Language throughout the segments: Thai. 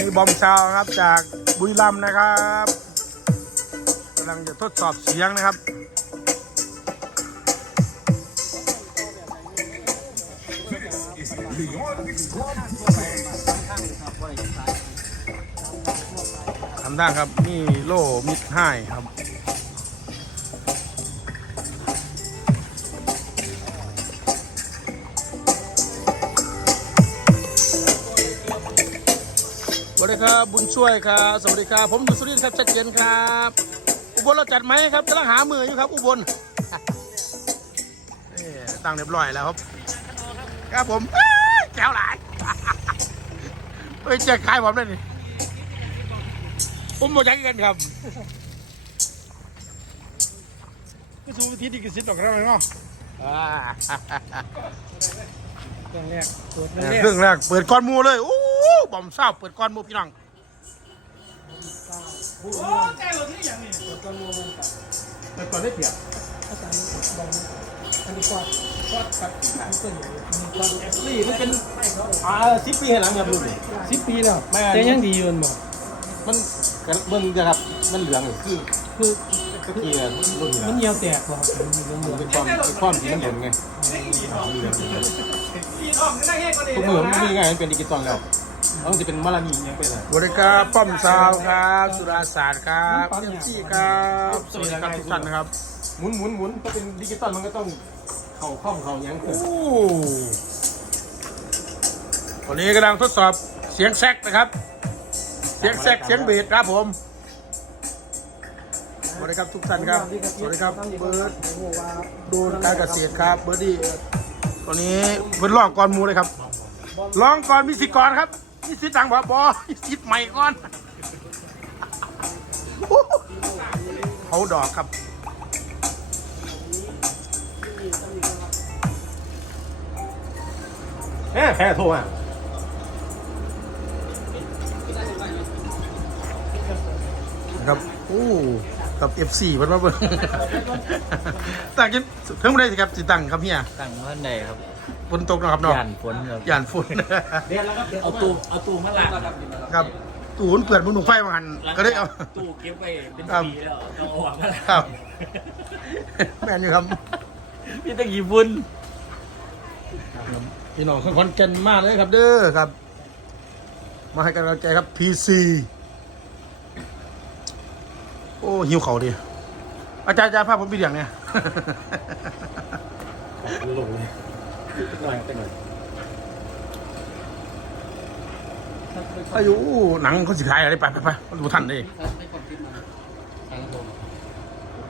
นี้บอมชาวครับจากบุรีรัมย์นะครับกำลังจะทดสอบเสียงนะครับทำได้ครับนี่โล่มิดห้ครับ วัสดีครับบุญช่วยครับสวัสดีครับผมอยู่สุรินทร์ครับชัดเจนครับ อุบลเราจัดไหมครับกำลังหามืออยู่ครับ อุบลนี่ตั้งเรียบร้อยแล้วครับครับผมเอ้ยแก้วหลายเฮ้ยแจกขายผมได้นี่ผมบอกจักกันครับก็สู้วิธีดีกิสิทธิ์ตอกแล้วเนาะอ่าเครื่องแรกตรวจเครื่องแรกเปิดก้อนหมูเลยโอ้ บอมเศร้าเปิดก้อนหมูพี่น้องตรวจก้อนโมมันกับเปิดก้อนได้เปียกอาจารย์บอลอันนี้กอดกอดกับมันเป็นอย่างนี้มันกอดนี่มันเป็นอ่าสิบปีหลังครับดูดิสิบปีแล้วแม่แต่ยังดีอยู่บ่มันเบิ่งนะครับมันเหลืองคือคือตะกี้รุ่นมันเหี่ยวแตกบ่ครับมันเหลืองเหลืองเป็นความเป็นความสีเหลืองไงทุกมือมันมีไงมันเป็นดิจิตอลแล้ว มันจะเป็นมาลานียังเป็นอะไรบริการป้อมซาวครับ สุราศาสตร์ครับเอ็มซีครับสวัสดีครับทุกท่านนะครับหมุนหมุนหมุนถ้าเป็นดิจิตอลมันก็ต้องเข่าข้อมเข่ายังขึ้นวันนี้กำลังทดสอบเสียงแซกนะครับ เสียงแซกเสียงเบสครับผมสวัสดีครับทุกท่านครับสวัสดีครับเบิร์ดดูการเกษตรครับเบิร์ดดี้ตอนนี้เบิร์ดร้องก่อนหมูเลยครับร้องก่อนมีสิทธิ์ก่อนครับ มีสิทธิ์ดังบ่บอมีสิทธิ์ใหม่ก่อนเขาดอกครับเอ๊ะแพ้โทรอะนะครับโอ้กับ F4 มันมาเบิ่งต่างกันเพิ่มได้สิครับสิตั้งครับเฮีย ตั้งวันใดครับ ฝนตกเนาะครับเนาะย่านฝนครับย่านฝนเอาตู้เอาตู้มาล้างครับครับตูนเปิดมุนหนุไฟมาหันก็ได้เอาตู้เก็บไว้เป็นครับปีแล้วต้องเอาออกมาล้างครับแม่นอยู่ครับมีแตะกี่ฝุ่นพี่น้องคนขอนแก่นมากเลยครับ เด้อครับ มาให้กำลังใจครับ PC โอ้หิวเขาดิอาจารย์อาจารย์ภาพผมปีเดียงเนี่ยลงเลย หน่อยหน่อยอายุหนังเขาสิขายอะไรไปไปไปดูทันเลย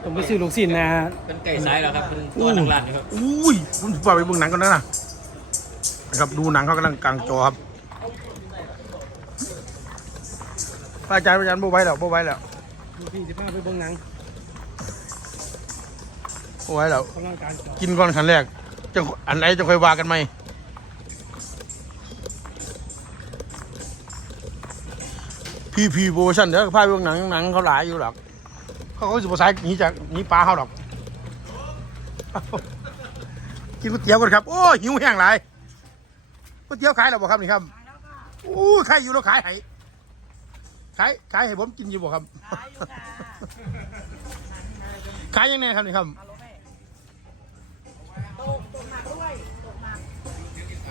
ต้องไปซื้อลูกศิษย์นะเป็นไก่ซ้ายแล้วครับเป็นตัวหลังร้านะครับอุ้ยผมปล่อยไปเบิ่งหนังกันนะนะนะครับดูหนังเขากำลังกลางจอครับอาจารย์อาจารย์โบไว้แล้วโบไว้แล้วพี่สิพาไปเบิ่งหนังโบไว้แล้วกินก่อนขันแรก จังอันไหนจะค่อยว่ากันไหมพีพีโปรโมชั่นเดี๋ยวพาไปเบิ่งหนังหนังเขาหลายอยู่หรอก เขาเขาสิบสายหนีจากหนีปลาเขาหรอกกินก๋วยเตี๋ยวกันครับ โอ้ยหิวแห้งหลายก๋วยเตี๋ยวขายหรอบ่ครับนี่ครับโอ้ขายอยู่แล้วขายให้ขายขายให้ผมกินอยู่บ่ครับขายยังไงครับนี่ครับ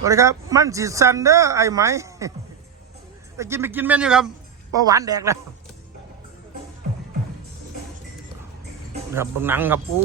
สวัสดีครับ มันสีซันเดอร์ไอ้ไหมไปกินไปกินเม่นอยู่ครับเบาหวานแดกแล้วครับเบางหนังครับ โอ้